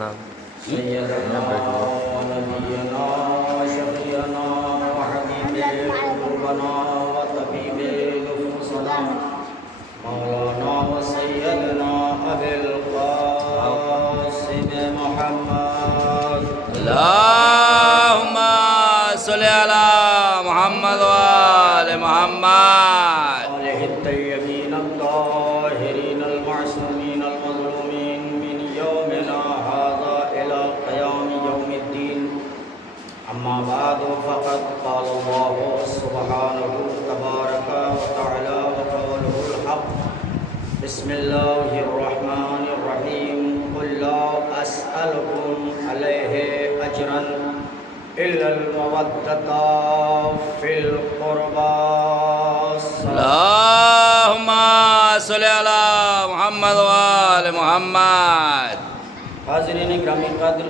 مولانا سيدنا ونبينا وشفيعنا وحبيب قلوبنا وطبيب نفوسنا مولانا وسيدنا أبي القاسم محمد اللهم صل على محمد وآل محمد آله الطيبين الطاهرين المعصومين المظلومين من يومنا هذا إلى قيام يوم الدين أما بعد فقد قال الله سبحانه تبارك وتعالى وقوله الحق بسم الله الرحمن الرحيم قل لا أسألكم عليه أجرا إلا المودة في القربى اللهم صل على محمد وآل محمد حاضرین گرامی قدر،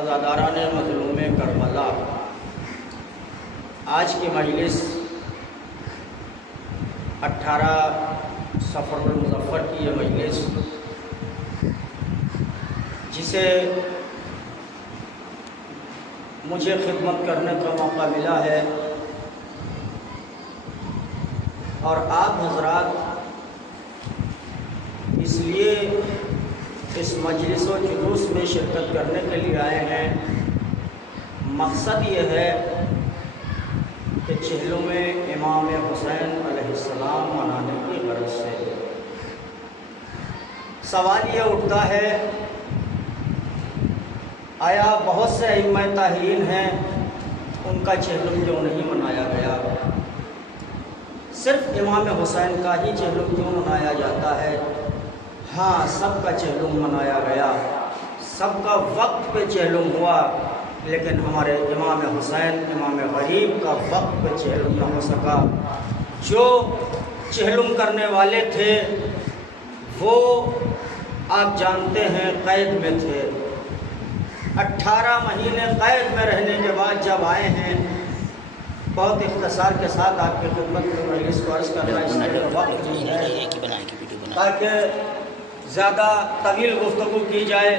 عزاداران مظلوم کربلا، آج کی مجلس 18 صفر المظفر کی یہ مجلس جسے مجھے خدمت کرنے کا موقع ملا ہے اور آپ حضرات اس لیے اس مجلس و جلوس میں شرکت کرنے کے لیے آئے ہیں۔ مقصد یہ ہے کہ چہلم امام حسین علیہ السلام منانے کی غرض سے سوال یہ اٹھتا ہے، آیا بہت سے ائمہ طاہرین ہیں، ان کا چہلم کیوں نہیں منایا گیا؟ صرف امام حسین کا ہی چہلم کیوں منایا جاتا ہے؟ ہاں، سب کا چہلم منایا گیا، سب کا وقت پہ چہلم ہوا، لیکن ہمارے امام حسین امام غریب کا وقت پہ چہلم نہ ہو سکا۔ جو چہلم کرنے والے تھے وہ آپ جانتے ہیں قید میں تھے، 18 مہینے قید میں رہنے کے بعد جب آئے ہیں، بہت اختصار کے ساتھ آپ کی خدمت میں مجلس کو عرض کرنا اس میں وقت نہیں ہے تاکہ زیادہ طویل گفتگو کی جائے،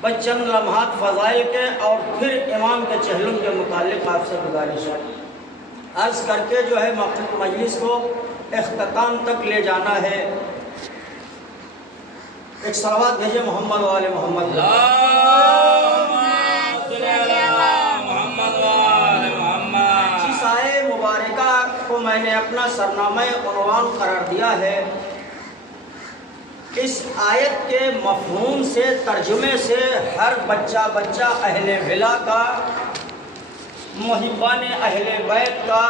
بس چند لمحات فضائل کے اور پھر امام کے چہلم کے متعلق آپ سے گزارش ہے عرض کر کے جو ہے مجلس کو اختتام تک لے جانا ہے۔ ایک صلوات بھیجے محمد و آل محمد۔ اللهم صل على محمد وآل محمد۔ جس آیے مبارکہ کو میں نے اپنا سرنامہ عنوان قرار دیا ہے، اس آیت کے مفہوم سے، ترجمے سے ہر بچہ اہل ولا کا، محبان اہل بیت کا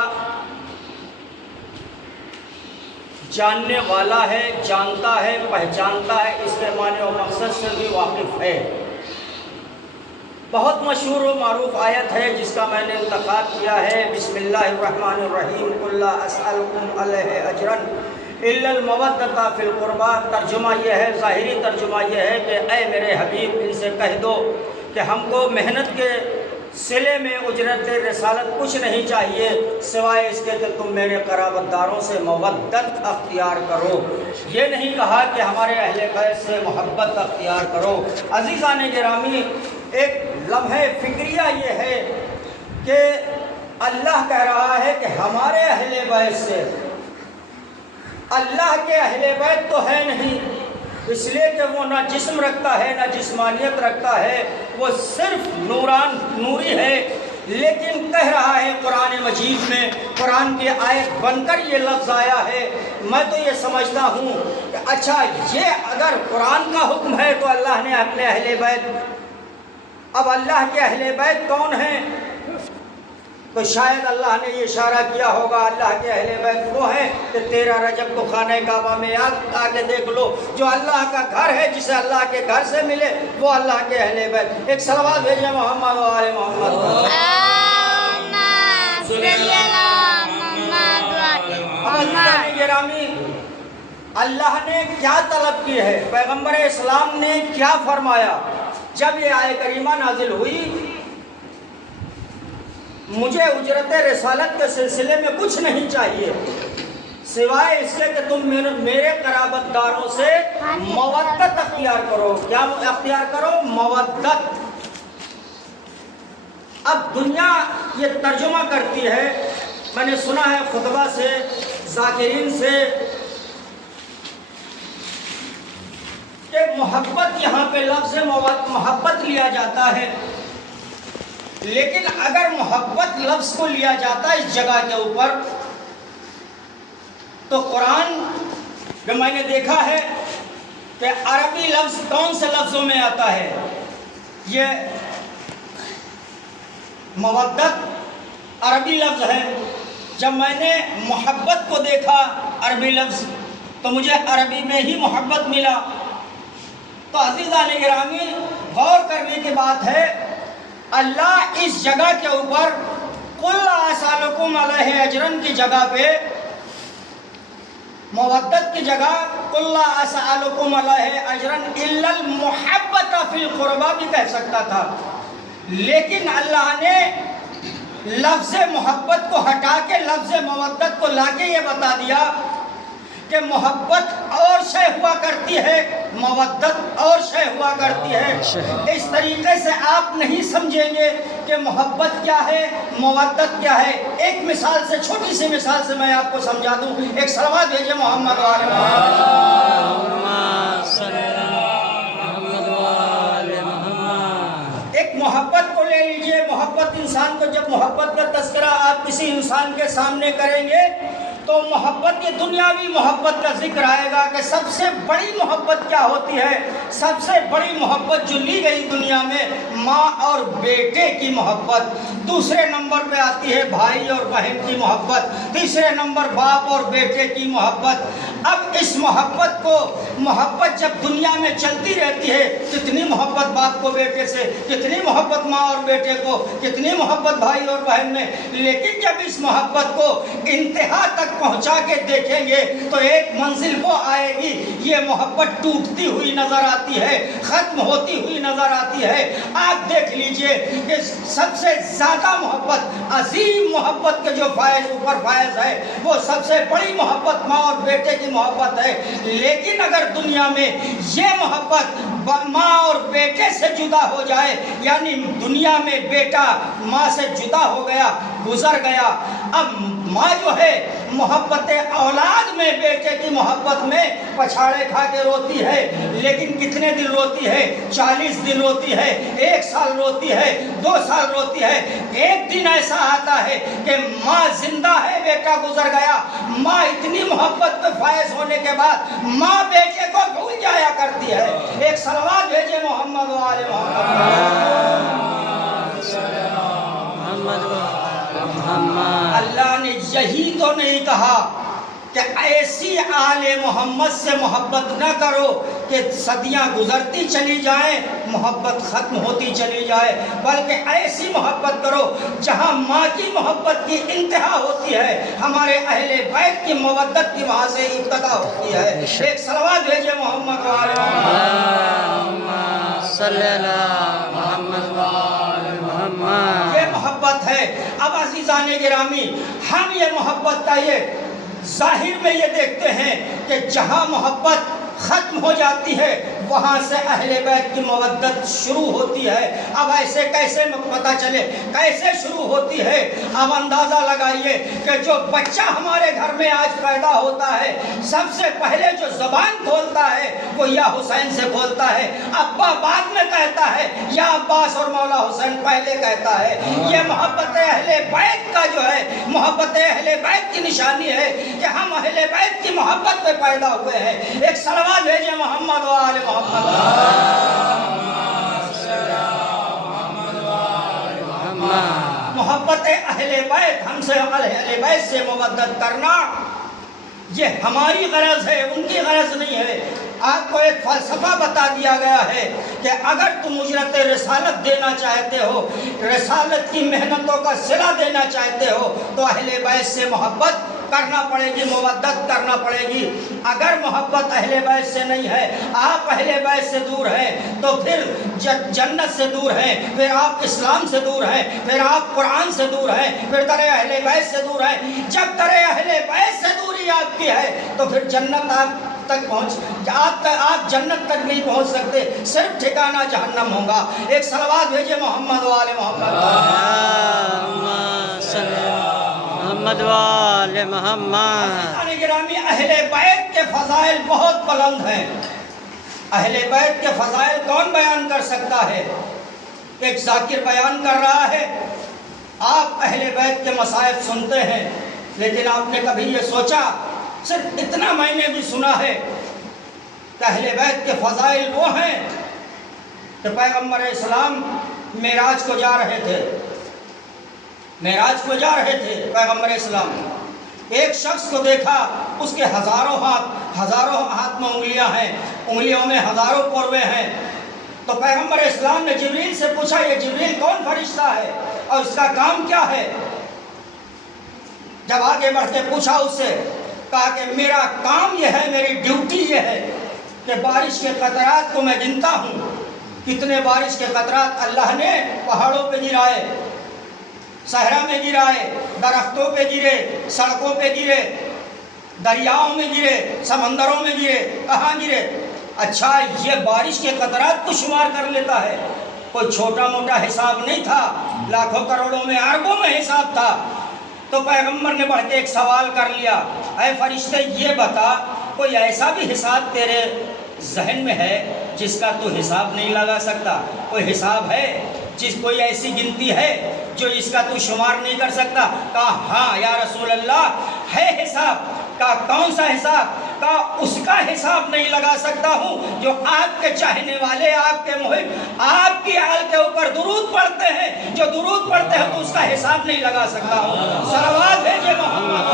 جاننے والا ہے، جانتا ہے، پہچانتا ہے، اس کے معنی و مقصد سے بھی واقف ہے۔ بہت مشہور و معروف آیت ہے جس کا میں نے انتخاب کیا ہے، بسم اللہ الرحمن الرحیم قل لا اسألکم علیہ اجرا الا المودۃ فی القربی۔ ترجمہ یہ ہے، ظاہری ترجمہ یہ ہے کہ اے میرے حبیب ان سے کہہ دو کہ ہم کو محنت کے صلے میں اجرت رسالت کچھ نہیں چاہیے سوائے اس کے کہ تم میرے قرابت داروں سے مودت اختیار کرو۔ یہ نہیں کہا کہ ہمارے اہل بیت سے محبت اختیار کرو۔ عزیزان گرامی، ایک لمحہ فکریہ یہ ہے کہ اللہ کہہ رہا ہے کہ ہمارے اہل بیت سے، اللہ کے اہل بیت تو ہے نہیں، اس لیے کہ وہ نہ جسم رکھتا ہے نہ جسمانیت رکھتا ہے، وہ صرف نوری ہے، لیکن کہہ رہا ہے قرآن مجید میں، قرآن کی آیت بن کر یہ لفظ آیا ہے۔ میں تو یہ سمجھتا ہوں کہ اچھا، یہ اگر قرآن کا حکم ہے تو اللہ نے اپنے اہل بیت، اب اللہ کے اہل بیت کون ہیں؟ تو شاید اللہ نے یہ اشارہ کیا ہوگا اللہ کے اہل بیت وہ ہیں کہ 13 رجب کو خانہ کعبہ میں آ کے دیکھ لو، جو اللہ کا گھر ہے، جسے اللہ کے گھر سے ملے، وہ اللہ کے اہل بیت۔ ایک صلوات بھیجیں محمد و آل محمد۔ گرامی، اللہ نے کیا طلب کی ہے، پیغمبر اسلام نے کیا فرمایا جب یہ آیت کریمہ نازل ہوئی؟ مجھے اجرت رسالت کے سلسلے میں کچھ نہیں چاہیے سوائے اس کے کہ تم میرے قرابت داروں سے مودت اختیار کرو. کیا اختیار کرو؟ مودت. اب دنیا یہ ترجمہ کرتی ہے، میں نے سنا ہے خطبہ سے، ذاکرین سے، کہ محبت یہاں پہ لفظ محبت لیا جاتا ہے، لیکن اگر محبت لفظ کو لیا جاتا ہے اس جگہ کے اوپر تو قرآن میں نے دیکھا ہے کہ عربی لفظ کون سے لفظوں میں آتا ہے. یہ مودت عربی لفظ ہے. جب میں نے محبت کو دیکھا عربی لفظ تو مجھے عربی میں ہی محبت ملا. تو عزیزان گرامی، غور کرنے کی بات ہے، اللہ اس جگہ کے اوپر قل لا اسألکم علیہ اجرا کی جگہ پہ، مودت کی جگہ قل لا اسألکم علیہ اجرا الا المحبۃ فی القربى بھی کہہ سکتا تھا، لیکن اللہ نے لفظ محبت کو ہٹا کے لفظ مودت کو لا کے یہ بتا دیا کہ محبت اور شے ہوا کرتی ہے، مودت اور شے ہوا کرتی ہے. اس طریقے سے آپ نہیں سمجھیں گے کہ محبت کیا ہے، مودت کیا ہے. ایک مثال سے، چھوٹی سی مثال سے میں آپ کو سمجھا دوں. ایک صلوات بھیجیں محمد وآل محمد. ایک محبت کو لے لیجئے. محبت انسان کو، جب محبت کا تذکرہ آپ کسی انسان کے سامنے کریں گے تو محبت، یہ دنیاوی محبت کا ذکر آئے گا کہ سب سے بڑی محبت کیا ہوتی ہے. سب سے بڑی محبت جو لی گئی دنیا میں، ماں اور بیٹے کی محبت. دوسرے نمبر پہ آتی ہے بھائی اور بہن کی محبت. تیسرے نمبر باپ اور بیٹے کی محبت. اب اس محبت کو، محبت جب دنیا میں چلتی رہتی ہے، کتنی محبت باپ کو بیٹے سے، کتنی محبت ماں اور بیٹے کو، کتنی محبت بھائی اور بہن میں، لیکن جب اس محبت کو انتہا تک پہنچا کے دیکھیں گے تو ایک منزل وہ آئے گی، یہ محبت ٹوٹتی ہوئی نظر آتی ہے، ختم ہوتی ہوئی نظر آتی ہے. آپ دیکھ لیجئے کہ سب سے زیادہ محبت، عظیم محبت کے جو فائز اوپر فائز ہے، وہ سب سے بڑی محبت ماں اور بیٹے کی محبت ہے. لیکن اگر دنیا میں یہ محبت ماں اور بیٹے سے جدا ہو جائے، یعنی دنیا میں بیٹا ماں سے جدا ہو گیا، گزر گیا، اب ماں جو ہے محبت اولاد میں، بیٹے کی محبت میں پچھاڑے کھا کے روتی ہے. لیکن کتنے دن روتی ہے؟ 40 دن روتی ہے، 1 سال روتی ہے، 2 سال روتی ہے. ایک دن ایسا آتا ہے کہ ماں زندہ ہے، بیٹا گزر گیا. ماں اتنی محبت پہ فائز ہونے کے بعد ماں بیٹے کو بھول جایا کرتی ہے. ایک صلوات بھیجے محمد وآل محمد. اللہ نے یہی تو نہیں کہا کہ ایسی آل محمد سے محبت نہ کرو کہ صدیاں گزرتی چلی جائیں، محبت ختم ہوتی چلی جائے، بلکہ ایسی محبت کرو جہاں ماں کی محبت کی انتہا ہوتی ہے، ہمارے اہل بیت کی مودت کی وہاں سے ابتدا ہوتی ہے. ایک صلوات بھیجے محمد وآل محمد صلی اللہ محمد. یہ محبت ہے. اب عزیزان گرامی، ہم یہ محبت کا یہ ظاہر میں یہ دیکھتے ہیں کہ جہاں محبت ختم ہو جاتی ہے وہاں سے اہل بیت کی مودت شروع ہوتی ہے. اب ایسے کیسے پتہ چلے کیسے شروع ہوتی ہے؟ اب اندازہ لگائیے کہ جو بچہ ہمارے گھر میں آج پیدا ہوتا ہے، سب سے پہلے جو زبان کھولتا ہے وہ یا حسین سے کھولتا ہے. ابا بعد میں کہتا ہے، یا عباس اور مولا حسین پہلے کہتا ہے. یہ محبت اہل بیت کا جو ہے، محبت اہل بیت کی نشانی ہے کہ ہم اہل بیت کی محبت پہ پیدا ہوئے ہیں. ایک صلوات بھیجے محمد وآل محمد. محبت اہل بیت، ہم سے اہل بیت سے مودت کرنا، یہ ہماری غرض ہے، ان کی غرض نہیں ہے. آپ کو ایک فلسفہ بتا دیا گیا ہے کہ اگر تم اجرت رسالت دینا چاہتے ہو، رسالت کی محنتوں کا صلہ دینا چاہتے ہو، تو اہل بیت سے محبت کرنا پڑے گی، مودت کرنا پڑے گی۔ اگر محبت اہل بیت سے نہیں ہے، آپ اہل بیت سے دور ہیں، تو پھر جنت سے دور ہیں، پھر آپ اسلام سے دور ہیں، پھر آپ قرآن سے دور ہیں، پھر در اہل بیت سے دور ہیں۔ جب در اہل بیت سے دوری آپ کی ہے تو پھر جنت آپ جنت تک نہیں پہنچ سکتے، صرف ٹھکانہ جہنم ہوگا۔ ایک صلوات بھیجے محمد وآل محمد۔ محمد وآل محمد۔ گرامی، اہل بیت کے فضائل بہت بلند ہیں۔ اہل بیت کے فضائل کون بیان کر سکتا ہے؟ ایک ذاکر بیان کر رہا ہے۔ آپ اہل بیت کے مصائب سنتے ہیں، لیکن آپ نے کبھی یہ سوچا، صرف اتنا میں نے بھی سنا ہے کہ اہل بیت کے فضائل وہ ہیں کہ پیغمبر اسلام معراج کو جا رہے تھے، پیغمبر اسلام ایک شخص کو دیکھا، اس کے ہزاروں ہاتھ میں انگلیاں ہیں، انگلیوں میں ہزاروں پروے ہیں۔ تو پیغمبر اسلام نے جبریل سے پوچھا، یہ جبریل کون فرشتہ ہے اور اس کا کام کیا ہے؟ جب آگے بڑھ کے پوچھا اس سے، کہا کہ میرا کام یہ ہے، میری ڈیوٹی یہ ہے کہ بارش کے قطرات کو میں گنتا ہوں، کتنے بارش کے قطرات اللہ نے پہاڑوں پہ گرائے، صحرا میں گرائے، درختوں پہ گرے، سڑکوں پہ گرے، دریاؤں میں گرے، سمندروں میں گرے، کہاں گرے؟ اچھا، یہ بارش کے قطرات کو شمار کر لیتا ہے، کوئی چھوٹا موٹا حساب نہیں تھا، لاکھوں کروڑوں میں اربوں میں حساب تھا۔ تو پیغمبر نے بڑھ کے ایک سوال کر لیا، اے فرشتے یہ بتا، کوئی ایسا بھی حساب تیرے ذہن میں ہے جس کا تو حساب نہیں لگا سکتا؟ کوئی حساب ہے، کوئی ایسی گنتی ہے جو اس کا تو شمار نہیں کر سکتا؟ کہا ہاں یا رسول اللہ ہے حساب۔ کہا کون سا حساب؟ کہا اس کا حساب نہیں لگا سکتا ہوں جو آپ کے چاہنے والے، آپ کے محب، آپ کی آل کے اوپر درود پڑھتے ہیں، جو درود پڑھتے ہیں تو اس کا حساب نہیں لگا سکتا ہوں۔ صلوات بھیجے محمد۔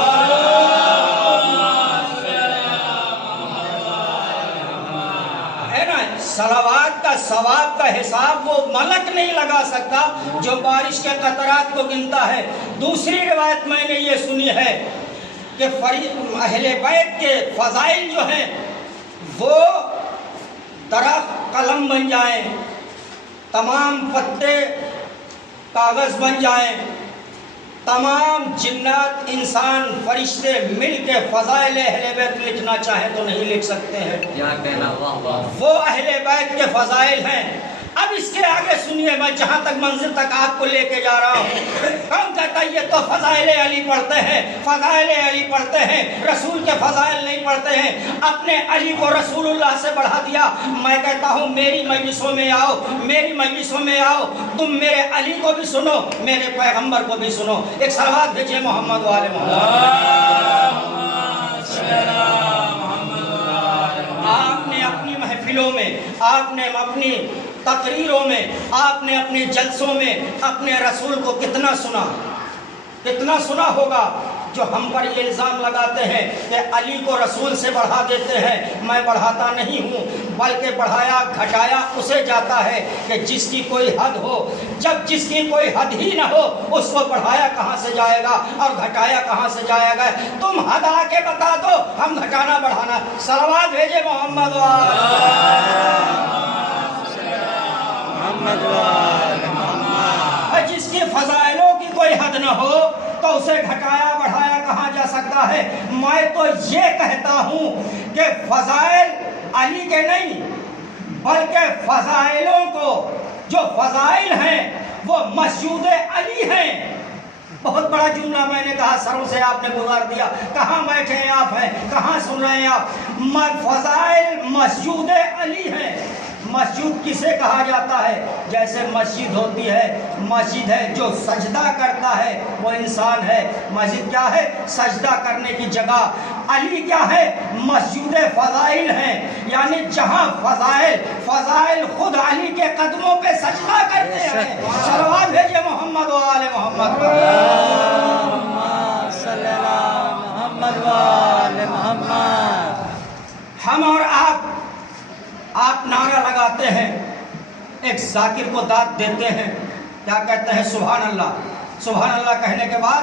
ہے نا، صلوات کا ثواب کا حساب وہ ملک نہیں لگا سکتا جو بارش کے قطرات کو گنتا ہے۔ دوسری روایت میں نے یہ سنی ہے کہ اہل بیت کے فضائل جو ہیں وہ درخت قلم بن جائیں، تمام پتے کاغذ بن جائیں، تمام جنات، انسان، فرشتے مل کے فضائل اہل بیت لکھنا چاہیں تو نہیں لکھ سکتے ہیں۔ وہ اہل بیت کے فضائل ہیں۔ اب اس کے آگے سنیے، میں جہاں تک منزل تک آپ کو لے کے جا رہا ہوں۔ کون کہتا ہے یہ تو فضائل علی پڑھتے ہیں، فضائل علی پڑھتے ہیں، رسول کے فضائل نہیں پڑھتے ہیں، اپنے علی کو رسول اللہ سے بڑھا دیا۔ میں کہتا ہوں میری مجلسوں میں آؤ، میری مجلسوں میں آؤ، تم میرے علی کو بھی سنو، میرے پیغمبر کو بھی سنو۔ ایک صلوات بھیجیے محمد والے محمد۔ آپ نے اپنی محفلوں میں، آپ نے اپنی تقریروں میں، آپ نے اپنے جلسوں میں اپنے رسول کو کتنا سنا ہوگا؟ جو ہم پر یہ الزام لگاتے ہیں کہ علی کو رسول سے بڑھا دیتے ہیں، میں بڑھاتا نہیں ہوں، بلکہ بڑھایا گھٹایا اسے جاتا ہے کہ جس کی کوئی حد ہو۔ جب جس کی کوئی حد ہی نہ ہو اس کو بڑھایا کہاں سے جائے گا اور گھٹایا کہاں سے جائے گا؟ تم حد آ کے بتا دو، ہم گھٹانا بڑھانا۔ صلوات بھیجے محمد جس کی فضائلوں کی کوئی حد نہ ہو تو اسے گھٹایا بڑھایا کہاں جا سکتا ہے؟ میں تو یہ کہتا ہوں کہ فضائل علی کے نہیں بلکہ فضائلوں کو، جو فضائل ہیں وہ مسجود علی ہیں۔ بہت بڑا جملہ میں نے کہا، سروں سے آپ نے گزار دیا، کہاں بیٹھے ہیں آپ ہیں، کہاں سن رہے ہیں آپ؟ فضائل مسجود علی ہیں۔ مسجد کسے کہا جاتا ہے؟ جیسے مسجد ہوتی ہے، مسجد ہے جو سجدہ کرتا ہے وہ انسان ہے۔ مسجد کیا ہے؟ سجدہ کرنے کی جگہ۔ علی کیا ہے؟ مسجد فضائل ہیں، یعنی جہاں فضائل خود علی کے قدموں پہ سجدہ کرتے ہیں۔ صلوات بھیجے محمد و آل محمد۔ صلی اللہ محمد و آل محمد۔ ہم اور آپ نعرہ لگاتے ہیں، ایک ذاکر کو داد دیتے ہیں، کیا کہتے ہیں؟ سبحان اللہ۔ سبحان اللہ کہنے کے بعد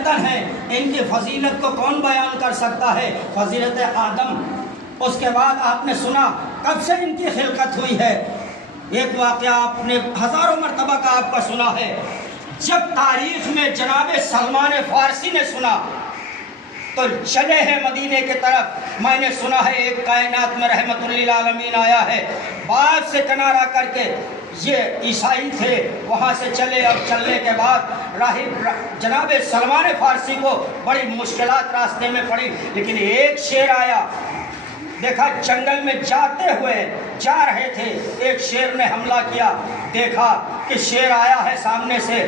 حقیقتاً ہیں ان کی فضیلت کو کون بیان کر سکتا ہے؟ فضیلت آدم، اس کے بعد آپ نے سنا کب سے ان کی خلقت ہوئی ہے۔ ایک واقعہ آپ نے ہزاروں مرتبہ کا آپ کا سنا ہے، جب تاریخ میں جناب سلمان فارسی نے سنا تو چلے ہیں مدینے کے طرف۔ میں نے سنا ہے ایک کائنات میں رحمت للعالمین آیا ہے، بعد سے کنارہ کر کے یہ عیسائی تھے، وہاں سے چلے اور چلنے کے بعد راہب جناب سلمان فارسی کو بڑی مشکلات راستے میں پڑی، لیکن ایک شیر آیا، دیکھا جنگل میں جاتے ہوئے جا رہے تھے، ایک شیر نے حملہ کیا، دیکھا کہ شیر آیا ہے سامنے سے،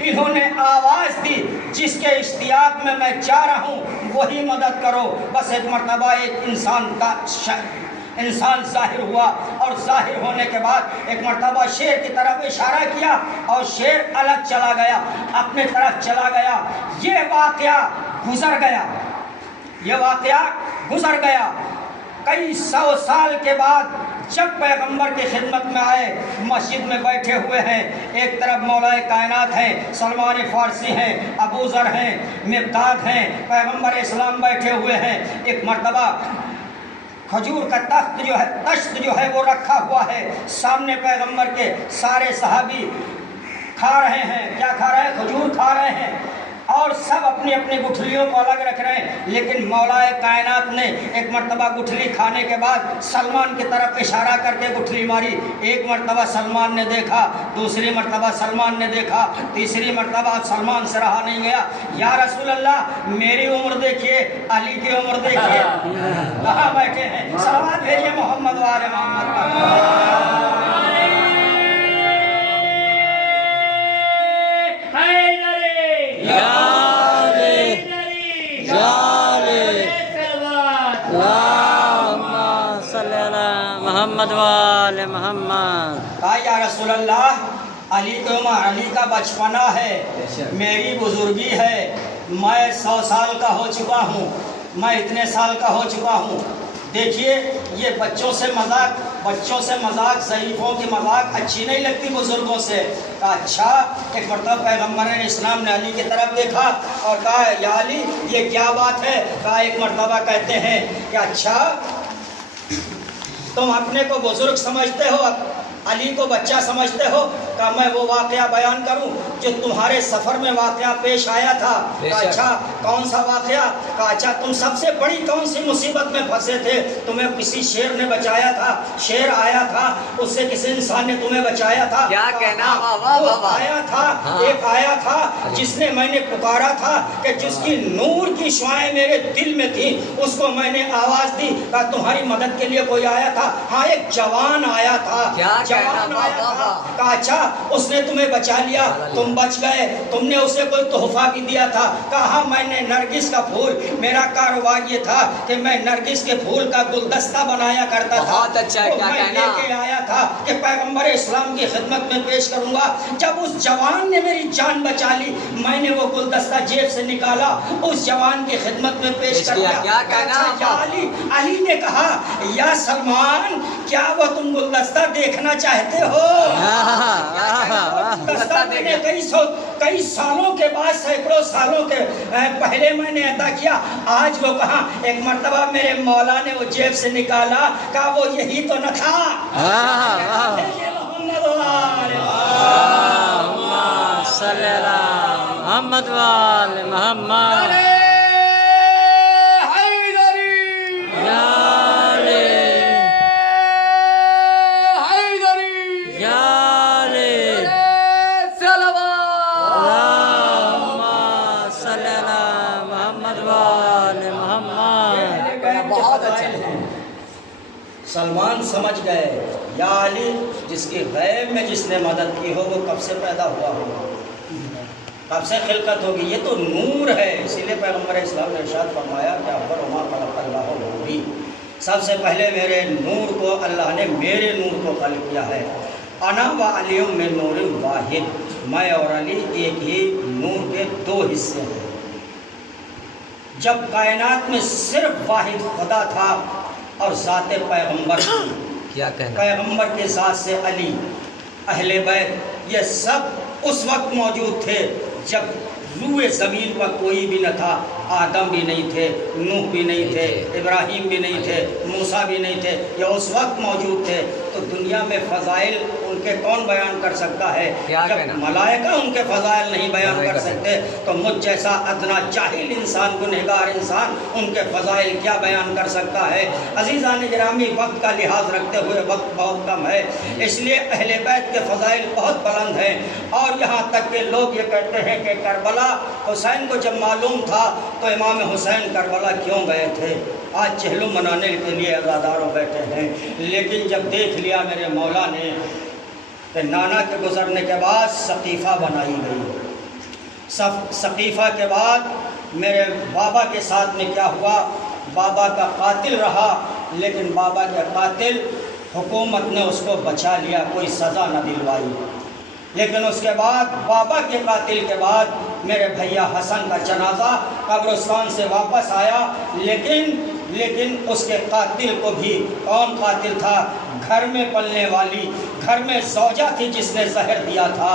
انہوں نے آواز دی جس کے اشتیاق میں جا رہا ہوں وہی مدد کرو۔ بس ایک مرتبہ ایک انسان ظاہر ہوا، اور ظاہر ہونے کے بعد ایک مرتبہ شیر کی طرف اشارہ کیا اور شیر الگ چلا گیا، اپنے طرف چلا گیا۔ یہ واقعہ گزر گیا کئی سو سال کے بعد جب پیغمبر کی خدمت میں آئے، مسجد میں بیٹھے ہوئے ہیں، ایک طرف مولا کائنات ہیں، سلمان فارسی ہیں، ابو ذر ہیں، مقداد ہیں، پیغمبر اسلام بیٹھے ہوئے ہیں۔ ایک مرتبہ کھجور کا تشت جو ہے وہ رکھا ہوا ہے سامنے، پیغمبر کے سارے صحابی کھا رہے ہیں۔ کیا کھا رہے ہیں؟ کھجور کھا رہے ہیں، اور سب اپنی اپنی گٹھلیوں کو الگ رکھ رہے ہیں، لیکن مولا کائنات نے ایک مرتبہ گٹھلی کھانے کے بعد سلمان کی طرف اشارہ کر کے گٹھلی ماری۔ ایک مرتبہ سلمان نے دیکھا، دوسری مرتبہ سلمان نے دیکھا، تیسری مرتبہ سلمان سے رہا نہیں گیا۔ یا رسول اللہ میری عمر دیکھیے، علی کی عمر دیکھیے، کہاں بیٹھے ہیں؟ صلوات بھیجیے محمد و آل محمد پر۔ محمد وآل محمد۔ کہا یا رسول اللہ علی کا بچپنا ہے، میری بزرگی ہے، میں 100 سال کا ہو چکا ہوں، میں اتنے سال کا ہو چکا ہوں، دیکھیے یہ بچوں سے مذاق، ضعیفوں کی مذاق اچھی نہیں لگتی بزرگوں سے۔ کہا اچھا۔ ایک مرتبہ پیغمبر اسلام نے علی کی طرف دیکھا اور کہا یا علی یہ کیا بات ہے؟ کہا ایک مرتبہ کہتے ہیں کہ اچھا تم اپنے کو بزرگ سمجھتے ہو، علی کو بچہ سمجھتے ہو؟ کہا میں وہ واقعہ بیان کروں جو تمہارے سفر میں واقعہ پیش آیا تھا؟ کہا اچھا کون سا واقعہ؟ کہا اچھا تم سب سے بڑی کون سی مصیبت میں پھنسے تھے؟ تمہیں کسی شیر نے بچایا تھا، شیر آیا تھا، اس سے کسی انسان نے تمہیں بچایا تھا؟ کیا کہنا؟ آیا تھا، ایک آیا تھا جس نے میں نے پکارا تھا کہ جس کی نور کی شعاعیں میرے دل میں تھی، اس کو میں نے آواز دی، کہا تمہاری مدد کے لیے کوئی آیا تھا؟ ہاں ایک جوان آیا تھا، جوان آیا تھا۔ کہا اچھا اس نے تمہیں بچا لیا، تم بچ گئے، تم نے اسے کوئی تحفہ بھی دیا تھا؟ کہا ہاں میں نے نرگس کا پھول، میرا کاروبار یہ تھا کہ میں نرگس کے پھول کا گلدستہ بنایا کرتا تھا، بہت اچھا، کیا میں کہنا؟ لے کے آیا تھا کہ پیغمبر اسلام کی خدمت میں پیش کروں گا۔ جب اس جوان نے میری جان بچا لی، میں نے وہ گلدستہ جیب سے نکالا، اس جوان کی خدمت میں پیش کر دیا۔ کیا کہنا؟ علی نے کہا یا سلمان کیا وہ تم گلدستہ دیکھنا چاہتے ہو؟ گلدستہ میں نے کئی سالوں کے بعد، سینکڑوں سالوں کے پہلے میں نے عطا کیا، آج وہ کہاں؟ ایک مرتبہ میرے مولا نے وہ جیب سے نکالا، کہا وہ یہی تو نہ تھا۔ صلی اللہ محمد وآل محمد۔ سلمان سمجھ گئے یا علی جس کی غیب میں جس نے مدد کی ہو وہ کب سے پیدا ہوا ہوگا، کب سے خلقت ہوگی، یہ تو نور ہے۔ اسی لیے پیغمبر اسلام نے ارشاد فرمایا کہ اول ما خلق اللہ نوری، سب سے پہلے میرے نور کو اللہ نے میرے نور کو خلق کیا ہے۔ انا و علی من نور واحد، میں اور علی ایک ہی نور کے 2 حصے ہیں۔ جب کائنات میں صرف واحد خدا تھا اور ذات پیغمبر، کیا کہنا؟ پیغمبر کے ذات سے علی، اہل بیت، یہ سب اس وقت موجود تھے جب روئے زمین پر کوئی بھی نہ تھا، آدم بھی نہیں تھے، نوح بھی نہیں تھے، ابراہیم بھی نہیں تھے، موسیٰ بھی نہیں تھے، یہ اس وقت موجود تھے، تو دنیا میں فضائل ان کے کون بیان کر سکتا ہے؟ جب ملائکہ ان کے فضائل نہیں بیان کر سکتے تو مجھ جیسا ادنا جاہل انسان، گنہگار انسان ان کے فضائل کیا بیان کر سکتا ہے؟ عزیزان گرامی، وقت کا لحاظ رکھتے ہوئے وقت بہت کم ہے، اس لیے اہل بیت کے فضائل بہت بلند ہیں، اور یہاں تک کہ لوگ یہ کہتے ہیں کہ کربلا، حسین کو جب معلوم تھا تو امام حسین کربلا کیوں گئے تھے؟ آج چہلم منانے کے لیے عزاداروں بیٹھے ہیں، لیکن جب دیکھ لیا میرے مولا نے کہ نانا کے گزرنے کے بعد سقیفہ بنائی گئی، سقیفہ کے بعد میرے بابا کے ساتھ میں کیا ہوا؟ بابا کا قاتل رہا، لیکن بابا کے قاتل حکومت نے اس کو بچا لیا، کوئی سزا نہ دلوائی، لیکن اس کے بعد بابا کے قاتل کے بعد میرے بھیا حسن کا جنازہ قبرستان سے واپس آیا، لیکن اس کے قاتل کو بھی، کون قاتل تھا؟ گھر میں پلنے والی، گھر میں زوجہ تھی جس نے زہر دیا تھا،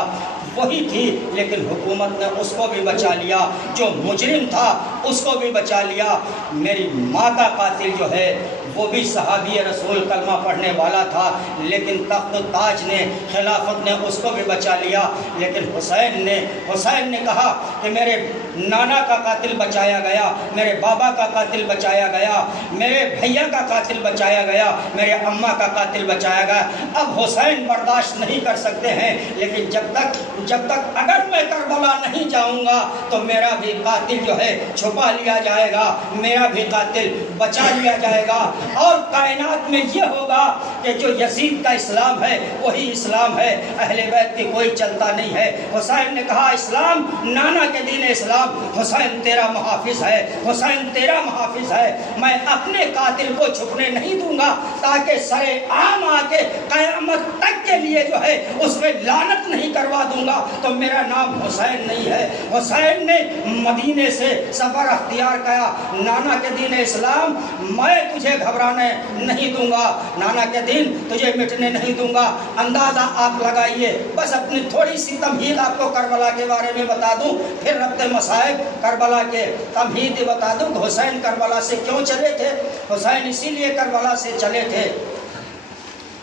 وہی تھی، لیکن حکومت نے اس کو بھی بچا لیا، جو مجرم تھا اس کو بھی بچا لیا۔ میری ماں کا قاتل جو ہے وہ بھی صحابی رسول کلمہ پڑھنے والا تھا، لیکن تخت و تاج نے، خلافت نے اس کو بھی بچا لیا، لیکن حسین نے کہا کہ میرے نانا کا قاتل بچایا گیا، میرے بابا کا قاتل بچایا گیا، میرے بھیا کا قاتل بچایا گیا، میرے اماں کا قاتل بچایا گیا، اب حسین برداشت نہیں کر سکتے ہیں، لیکن جب تک اگر میں کربلا نہیں جاؤں گا تو میرا بھی قاتل جو ہے چھپا لیا جائے گا، میرا بھی قاتل بچا لیا جائے گا، اور کائنات میں یہ ہوگا کہ جو یزید کا اسلام ہے وہی اسلام ہے، اہل بیت کی کوئی چلتا نہیں ہے۔ حسین نے کہا اسلام، نانا کے دین اسلام، حسین تیرا محافظ ہے، حسین تیرا محافظ ہے، میں اپنے قاتل کو چھپنے نہیں دوں گا، تاکہ سر عام آ کے قیامت تک کے لیے جو ہے اس میں لعنت نہیں کروا دوں گا تو میرا نام حسین نہیں ہے۔ حسین نے مدینے سے سفر اختیار کیا، نانا کے دین اسلام میں تجھے گھبرانے نہیں دوں گا، نانا کے دین تجھے مٹنے نہیں دوں گا۔ اندازہ آپ لگائیے، بس اپنی تھوڑی سی تمہید آپ کو کربلا کے بارے میں بتا دوں، پھر ربط مصائب کربلا کے تمہید بتا دوں کہ حسین کربلا سے کیوں چلے تھے۔ حسین اسی لیے کربلا سے چلے تھے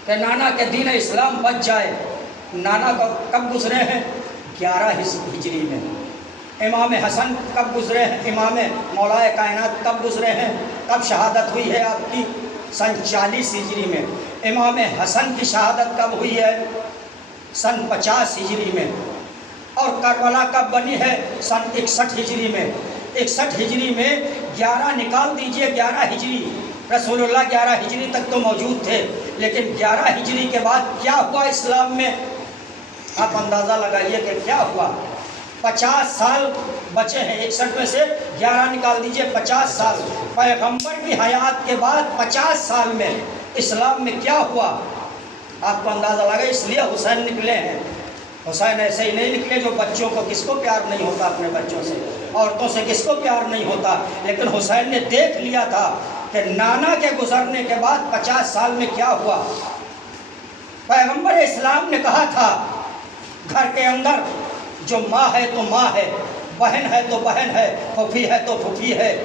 کہ نانا کے دین اسلام بچ جائے۔ نانا کب گزرے ہیں؟ 11 ہجری میں۔ امام حسن کب گزرے ہیں؟ امام مولا کائنات کب گزرے ہیں؟ کب شہادت ہوئی ہے آپ کی؟ سن 40 ہجری میں۔ امام حسن کی شہادت کب ہوئی ہے؟ سن 50 ہجری میں۔ اور کربلا کب بنی ہے؟ سن 61 ہجری میں۔ 61 ہجری میں 11 نکال دیجئے، 11 ہجری، رسول اللہ 11 ہجری تک تو موجود تھے، لیکن 11 ہجری کے بعد کیا ہوا اسلام میں؟ آپ اندازہ لگائیے کہ کیا ہوا۔ 50 سال بچے ہیں، 61 میں سے 11 نکال دیجئے، 50 سال۔ پیغمبر کی حیات کے بعد 50 سال میں اسلام میں کیا ہوا؟ آپ کو اندازہ لگا، اس لیے حسین نکلے ہیں۔ حسین ایسے ہی نہیں نکلے جو بچوں کو، کس کو پیار نہیں ہوتا اپنے بچوں سے، عورتوں سے کس کو پیار نہیں ہوتا، لیکن حسین نے دیکھ لیا تھا کہ نانا کے گزرنے کے بعد 50 سال میں کیا ہوا۔ پیغمبر اسلام نے کہا تھا گھر کے اندر جو ماں ہے تو ماں ہے، بہن ہے تو بہن ہے، پھوپھی ہے تو پھوپھی ہے،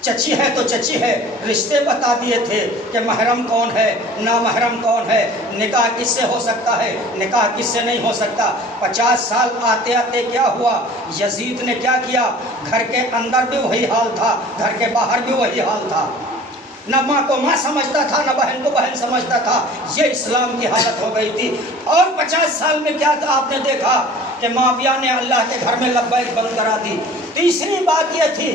چچی ہے تو چچی ہے، رشتے بتا دیے تھے کہ محرم کون ہے، نامحرم کون ہے، نکاح کس سے ہو سکتا ہے، نکاح کس سے نہیں ہو سکتا۔ 50 سال آتے آتے کیا ہوا؟ یزید نے کیا کیا؟ گھر کے اندر بھی وہی حال تھا، گھر کے باہر بھی وہی حال تھا، نہ ماں کو ماں سمجھتا تھا، نہ بہن کو بہن سمجھتا تھا، یہ اسلام کی حالت ہو گئی تھی۔ اور 50 سال میں کیا تھا؟ آپ نے دیکھا کہ معاویہ نے اللہ کے گھر میں لبیک بند کرا دی۔ تیسری بات یہ تھی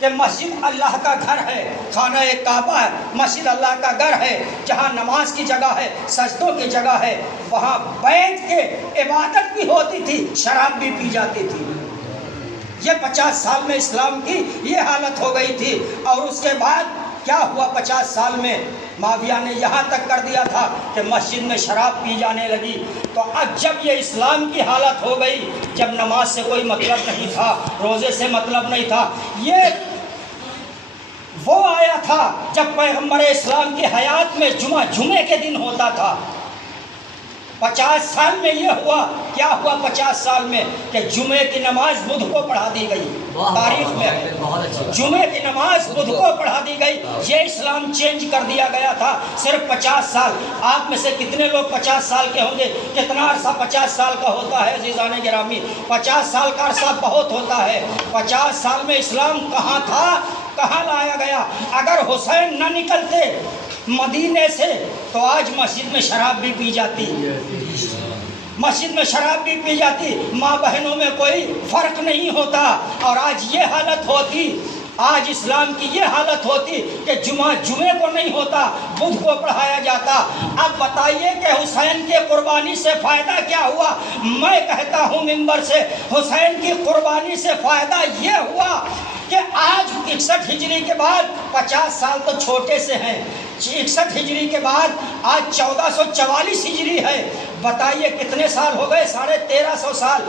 کہ مسجد اللہ کا گھر ہے، خانہ کعبہ ہے، مسجد اللہ کا گھر ہے، جہاں نماز کی جگہ ہے، سجدوں کی جگہ ہے، وہاں بیٹھ کے عبادت بھی ہوتی تھی، شراب بھی پی جاتی تھی۔ یہ 50 سال میں اسلام کی یہ حالت ہو گئی تھی۔ اور اس کے بعد کیا ہوا؟ 50 سال میں معاویہ نے یہاں تک کر دیا تھا کہ مسجد میں شراب پی جانے لگی۔ تو اب جب یہ اسلام کی حالت ہو گئی، جب نماز سے کوئی مطلب نہیں تھا، روزے سے مطلب نہیں تھا، یہ وہ آیا تھا جب پیغمبر اسلام کی حیات میں جمعے کے دن ہوتا تھا، 50 سال میں یہ ہوا، کیا ہوا 50 سال میں کہ جمعے کی نماز بدھ کو پڑھا دی گئی، تاریخ میں جمعے کی نماز بدھ کو پڑھا دی گئی۔ یہ اسلام چینج کر دیا گیا تھا صرف 50 سال۔ آپ میں سے کتنے لوگ 50 سال کے ہوں گے؟ کتنا عرصہ 50 سال کا ہوتا ہے عزیزان گرامی؟ 50 سال کا عرصہ بہت ہوتا ہے۔ 50 سال میں اسلام کہاں تھا، کہاں لایا گیا؟ اگر حسین نہ نکلتے مدینے سے تو آج مسجد میں شراب بھی پی جاتی، مسجد میں شراب بھی پی جاتی، ماں بہنوں میں کوئی فرق نہیں ہوتا، اور آج یہ حالت ہوتی، آج اسلام کی یہ حالت ہوتی کہ جمعے کو نہیں ہوتا، بدھ کو پڑھایا جاتا۔ اب بتائیے کہ حسین کے قربانی سے فائدہ کیا ہوا؟ میں کہتا ہوں منبر سے، حسین کی قربانی سے فائدہ یہ ہوا کہ آج 61 ہجری کے بعد 50 سال تو چھوٹے سے ہیں، 61 ہجری کے بعد آج 1444 ہجری ہے، بتائیے کتنے سال ہو گئے؟ 1350 سال۔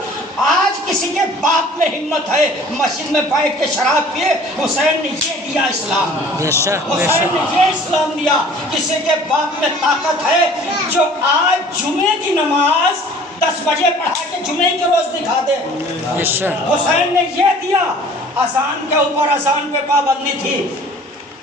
آج کسی کے باپ میں ہمت ہے مسجد میں بیٹھ کے شراب پیے؟ حسین نے یہ دیا اسلام، حسین نے یہ اسلام دیا۔ کسی کے باپ میں طاقت ہے جو آج جمعے کی نماز 10 بجے پڑھا کے جمعے کی روز دکھا دے؟ حسین نے یہ دیا۔ اذان کے اوپر اذان پہ پابندی تھی،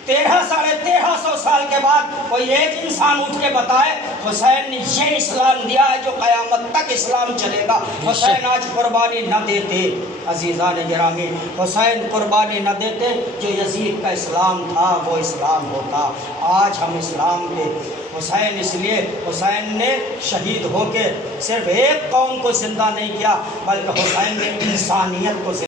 1300 سال کے بعد کوئی ایک انسان اٹھ کے بتائے حسین نے یہ اسلام دیا ہے جو قیامت تک اسلام چلے گا۔ حسین آج قربانی نہ دیتے عزیزان گرامی، حسین قربانی نہ دیتے، جو یزید کا اسلام تھا وہ اسلام ہوتا۔ آج ہم اسلام پہ حسین، اس لیے حسین نے شہید ہو کے صرف ایک قوم کو زندہ نہیں کیا، بلکہ حسین نے انسانیت کو زندہ